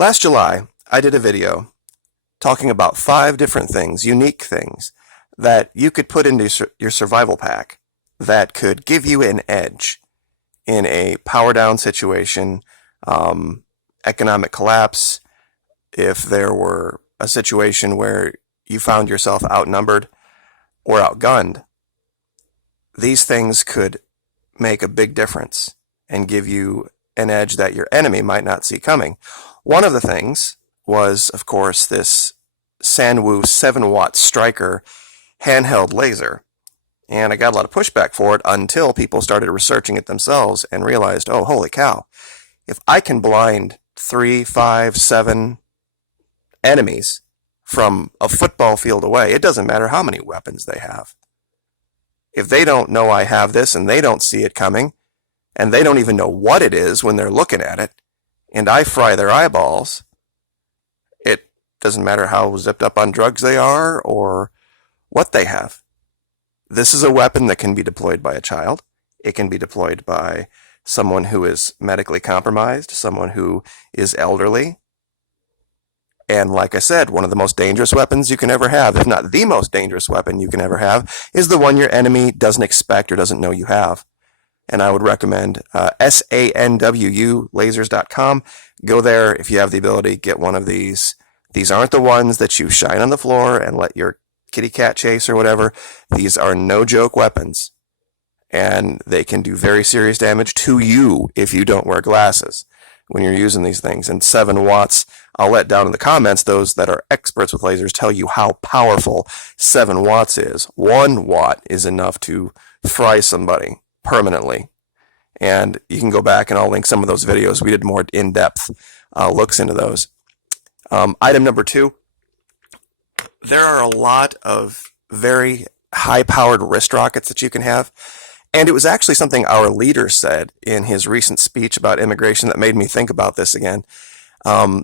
Last July, I did a video talking about 5 different things, unique things, that you could put into your survival pack that could give you an edge in a power down situation, economic collapse, if there were a situation where you found yourself outnumbered or outgunned. These things could make a big difference and give you an edge that your enemy might not see coming. One of the things was, of course, this Sanwu 7-watt striker handheld laser. And I got a lot of pushback for it until people started researching it themselves and realized, oh, holy cow, if I can blind 3, 5, 7 enemies from a football field away, it doesn't matter how many weapons they have. If they don't know I have this and they don't see it coming, and they don't even know what it is when they're looking at it, and I fry their eyeballs, it doesn't matter how zipped up on drugs they are or what they have. This is a weapon that can be deployed by a child. It can be deployed by someone who is medically compromised, someone who is elderly. And like I said, one of the most dangerous weapons you can ever have, if not the most dangerous weapon you can ever have, is the one your enemy doesn't expect or doesn't know you have. And I would recommend SANWU lasers.com. Go there if you have the ability, get one of these. These aren't the ones that you shine on the floor and let your kitty cat chase or whatever. These are no joke weapons. And they can do very serious damage to you if you don't wear glasses when you're using these things. And 7 watts, I'll let down in the comments those that are experts with lasers tell you how powerful 7 watts is. 1 watt is enough to fry somebody permanently. And you can go back and I'll link some of those videos. We did more in-depth looks into those. Item number 2, there are a lot of very high-powered wrist rockets that you can have. And it was actually something our leader said in his recent speech about immigration that made me think about this again.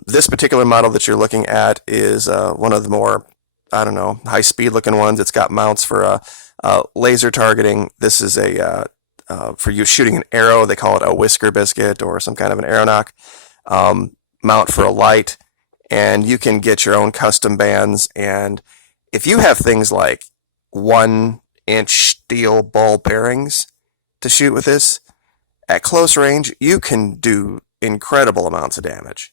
This particular model that you're looking at is one of the more, high-speed looking ones. It's got mounts for laser targeting. This is for you shooting an arrow. They call it a whisker biscuit or some kind of an aeronaut. Mount for a light. And you can get your own custom bands. And if you have things like 1-inch steel ball bearings to shoot with this, at close range, you can do incredible amounts of damage.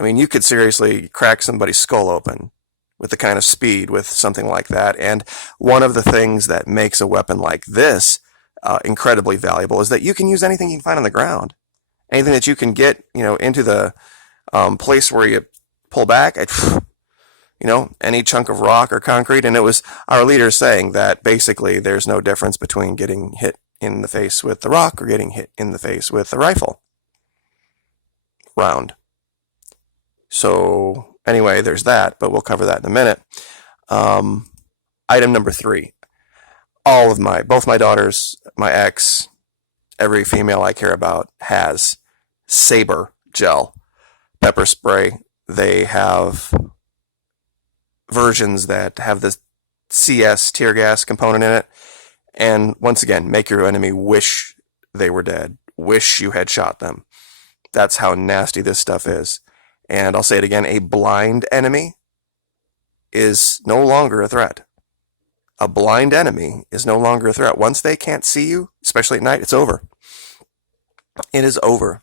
I mean, you could seriously crack somebody's skull open with the kind of speed with something like that. And one of the things that makes a weapon like this incredibly valuable is that you can use anything you can find on the ground. Anything that you can get, into the place where you pull back, any chunk of rock or concrete. And it was our leader saying that basically there's no difference between getting hit in the face with the rock or getting hit in the face with the rifle round. So anyway, there's that, but we'll cover that in a minute. Item number 3, both my daughters, my ex, every female I care about has Sabre Gel pepper spray. They have versions that have the CS tear gas component in it. And once again, make your enemy wish they were dead, wish you had shot them. That's how nasty this stuff is. And I'll say it again, a blind enemy is no longer a threat. A blind enemy is no longer a threat. Once they can't see you, especially at night, it's over. It is over.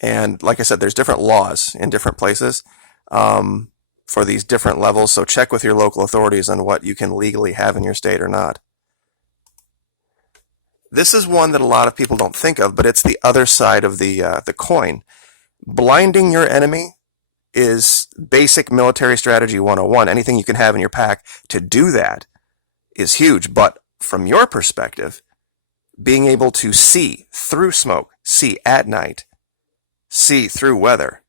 And like I said, there's different laws in different places for these different levels. So check with your local authorities on what you can legally have in your state or not. This is one that a lot of people don't think of, but it's the other side of the coin. Blinding your enemy is basic military strategy 101. Anything you can have in your pack to do that is huge. But from your perspective, being able to see through smoke, see at night, see through weather,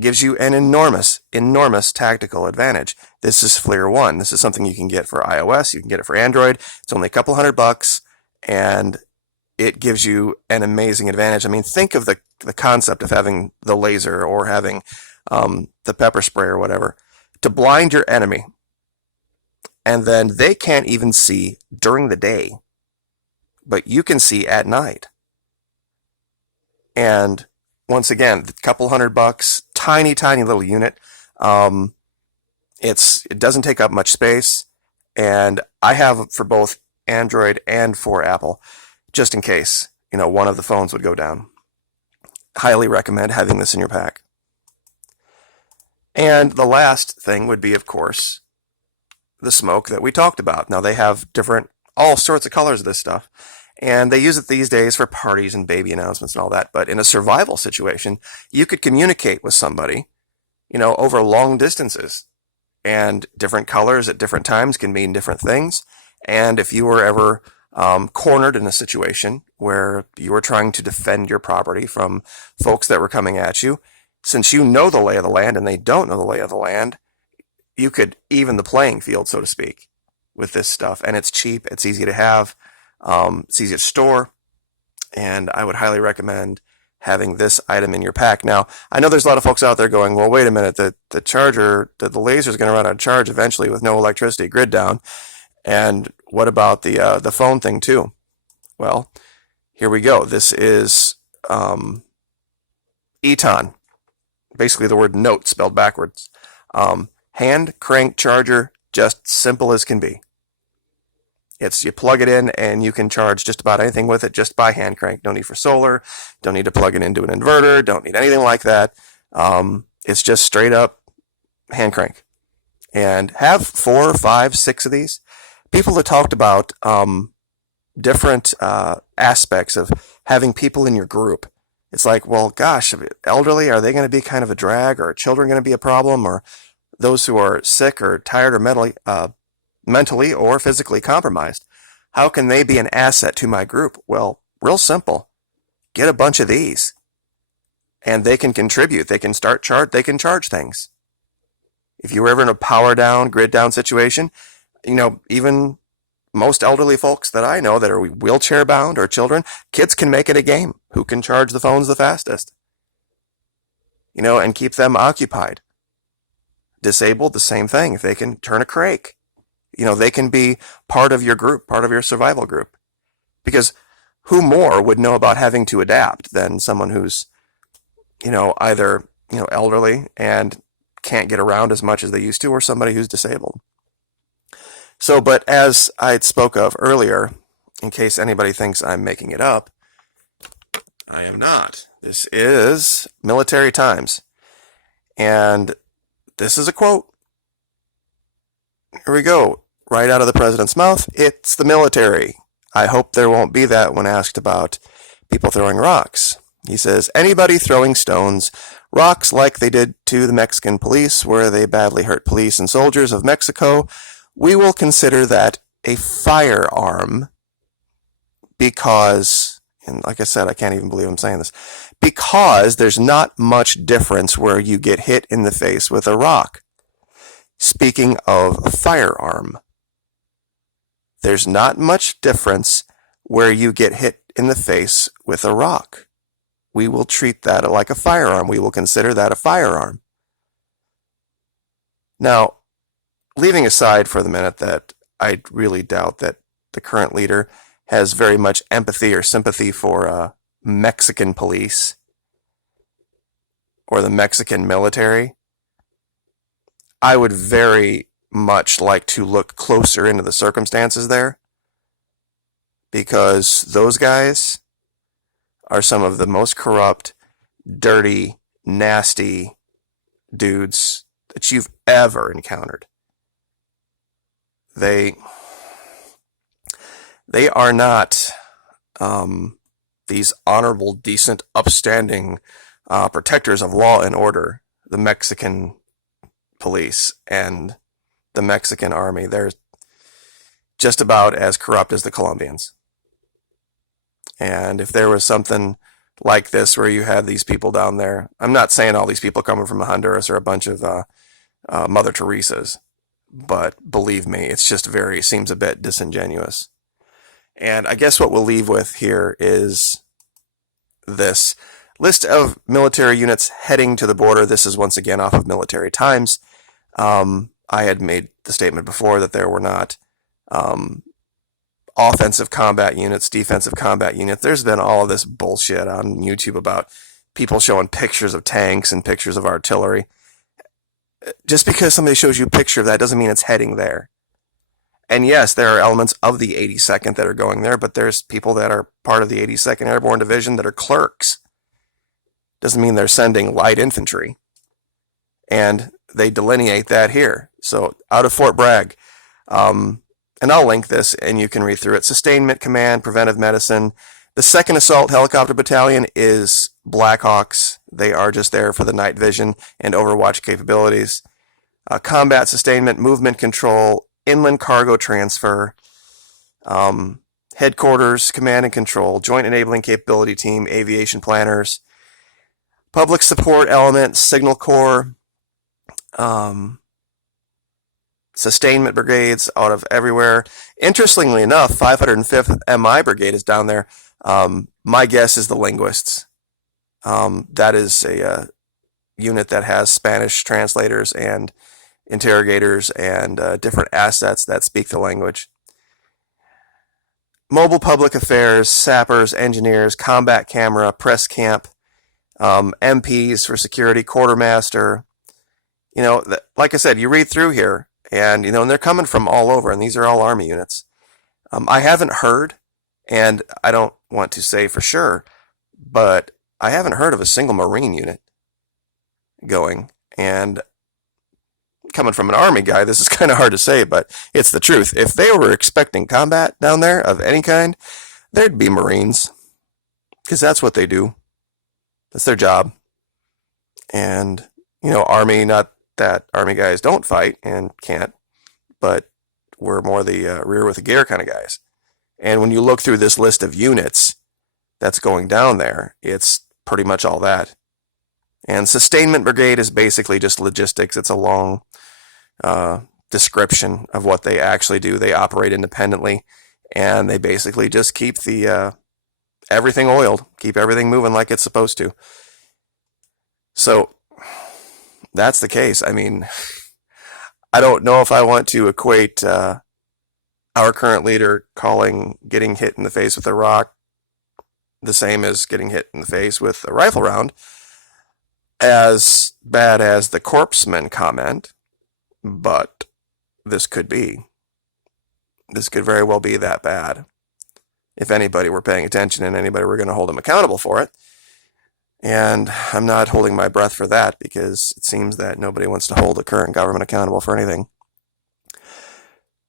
gives you an enormous tactical advantage. This is FLIR One. This is something you can get for iOS. You can get it for Android. It's only a couple $100, and it gives you an amazing advantage. I mean, think of the concept of having the laser or having the pepper spray or whatever to blind your enemy, and then they can't even see during the day, but you can see at night. And once again, a couple $100, tiny, tiny little unit. It doesn't take up much space, and I have for both Android and for Apple, just in case, one of the phones would go down. Highly recommend having this in your pack. And the last thing would be, of course, the smoke that we talked about. Now, they have all sorts of colors of this stuff, and they use it these days for parties and baby announcements and all that. But in a survival situation, you could communicate with somebody, over long distances. And different colors at different times can mean different things. And if you were ever cornered in a situation where you were trying to defend your property from folks that were coming at you, since you know the lay of the land and they don't know the lay of the land, you could even the playing field, so to speak, with this stuff. And it's cheap, it's easy to have, it's easy to store, and I would highly recommend having this item in your pack. Now, I know there's a lot of folks out there going, well, wait a minute, the charger, the laser is going to run out of charge eventually with no electricity, grid down. And what about the phone thing too? Well, here we go. This is ETAN, basically the word note spelled backwards. Hand crank charger, just simple as can be. You plug it in and you can charge just about anything with it just by hand crank. No need for solar. Don't need to plug it into an inverter. Don't need anything like that. It's just straight up hand crank. And have 4, 5, 6 of these. People have talked about different aspects of having people in your group. It's like, well, gosh, elderly, are they going to be kind of a drag? Or are children going to be a problem? Or those who are sick or tired or mentally or physically compromised, how can they be an asset to my group? Well, real simple. Get a bunch of these and they can contribute. They can they can charge things. If you were ever in a power down, grid down situation, even most elderly folks that I know that are wheelchair bound or children, kids can make it a game. Who can charge the phones the fastest? And keep them occupied. Disabled, the same thing. If they can turn a crank, they can be part of your group, part of your survival group. Because who more would know about having to adapt than someone who's, either, elderly and can't get around as much as they used to, or somebody who's disabled. So, but as I spoke of earlier, in case anybody thinks I'm making it up, I am not. This is Military Times. And this is a quote. Here we go. Right out of the president's mouth. It's the military. I hope there won't be that when asked about people throwing rocks. He says, anybody throwing stones, rocks like they did to the Mexican police, where they badly hurt police and soldiers of Mexico, we will consider that a firearm because, and like I said, I can't even believe I'm saying this, because there's not much difference where you get hit in the face with a rock. Speaking of firearm, there's not much difference where you get hit in the face with a rock. We will treat that like a firearm. We will consider that a firearm. Now, leaving aside for the minute that I really doubt that the current leader has very much empathy or sympathy for Mexican police or the Mexican military, I would very much like to look closer into the circumstances there, because those guys are some of the most corrupt, dirty, nasty dudes that you've ever encountered. They are not these honorable, decent, upstanding protectors of law and order, the Mexican police and the Mexican army. They're just about as corrupt as the Colombians. And if there was something like this where you had these people down there, I'm not saying all these people coming from Honduras are a bunch of Mother Teresas, but believe me, it's just seems a bit disingenuous. And I guess what we'll leave with here is this list of military units heading to the border. This is once again off of Military Times. I had made the statement before that there were not offensive combat units, defensive combat units. There's been all of this bullshit on YouTube about people showing pictures of tanks and pictures of artillery. Just because somebody shows you a picture of that doesn't mean it's heading there. And yes, there are elements of the 82nd that are going there, but there's people that are part of the 82nd Airborne Division that are clerks. Doesn't mean they're sending light infantry. And they delineate that here. So out of Fort Bragg, and I'll link this and you can read through it. Sustainment Command, Preventive Medicine. The 2nd Assault Helicopter Battalion is Blackhawks. They are just there for the night vision and Overwatch capabilities. Combat Sustainment, Movement Control, Inland Cargo Transfer, Headquarters, Command and Control, Joint Enabling Capability Team, Aviation Planners, Public Support Element, Signal Corps, Sustainment Brigades out of everywhere. Interestingly enough, 505th MI Brigade is down there. My guess is the linguists. That is a unit that has Spanish translators and interrogators and different assets that speak the language. Mobile Public Affairs, sappers, engineers, combat camera, press camp, MPs for security, quartermaster. You know, like I said, you read through here and, you know, and they're coming from all over, and these are all Army units. I haven't heard, and I don't want to say for sure, but I haven't heard of a single Marine unit going. And coming from an Army guy, this is kind of hard to say, but it's the truth. If they were expecting combat down there of any kind, there'd be Marines, because that's what they do. That's their job. And, you know, Army, not that Army guys don't fight and can't, but we're more the rear with the gear kind of guys. And when you look through this list of units that's going down there, it's pretty much all that. And Sustainment Brigade is basically just logistics. It's a long description of what they actually do. They operate independently, and they basically just keep the everything oiled, keep everything moving like it's supposed to. So that's the case. I mean, I don't know if I want to equate our current leader calling getting hit in the face with a rock the same as getting hit in the face with a rifle round as bad as the corpsman comment, but this could be. This could very well be that bad. If anybody were paying attention and anybody were going to hold him accountable for it. And I'm not holding my breath for that, because it seems that nobody wants to hold the current government accountable for anything.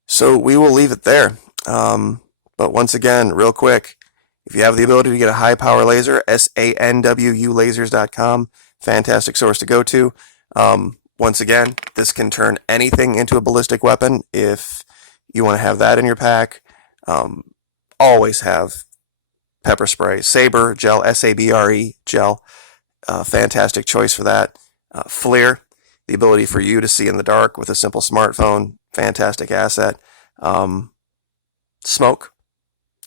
So we will leave it there. But once again, real quick, if you have the ability to get a high power laser, SANWUlasers.com, fantastic source to go to. Once again, this can turn anything into a ballistic weapon if you want to have that in your pack. Always have pepper spray. Sabre Gel, SABRE Gel, fantastic choice for that. FLIR, the ability for you to see in the dark with a simple smartphone, fantastic asset. Smoke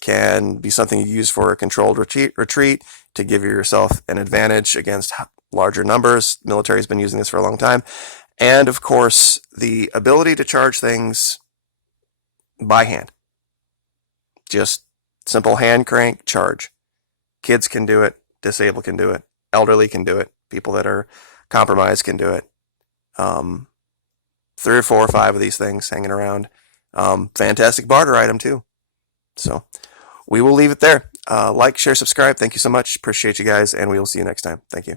can be something you use for a controlled retreat to give yourself an advantage against larger numbers. The military's been using this for a long time. And of course, the ability to charge things by hand. Just simple hand crank charge. Kids can do it. Disabled can do it. Elderly can do it. People that are compromised can do it. 3 or 4 or 5 of these things hanging around. Fantastic barter item too. So we will leave it there. Like, share, subscribe. Thank you so much. Appreciate you guys, and we will see you next time. Thank you.